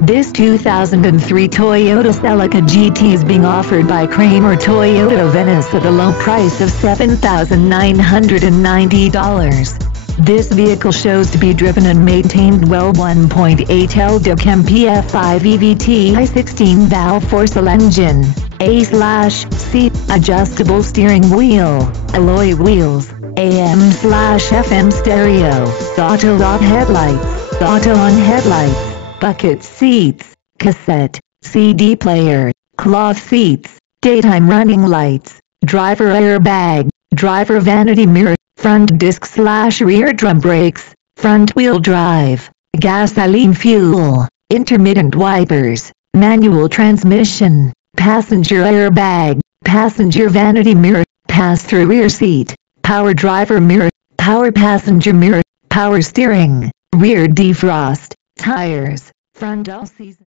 This 2003 Toyota Celica GT is being offered by Kramer Toyota Venice at a low price of $7,990. This vehicle shows to be driven and maintained well. 1.8 LDIC MPF5 EVT I16 valve 4-cylinder engine, A/C, adjustable steering wheel, alloy wheels, AM/FM stereo, auto-off headlights, auto-on headlights, bucket seats, cassette, CD player, cloth seats, daytime running lights, driver airbag, driver vanity mirror, front disc/rear drum brakes, front wheel drive, gasoline fuel, intermittent wipers, manual transmission, passenger airbag, passenger vanity mirror, pass-through rear seat, power driver mirror, power passenger mirror, power steering, rear defrost, tires, front all season.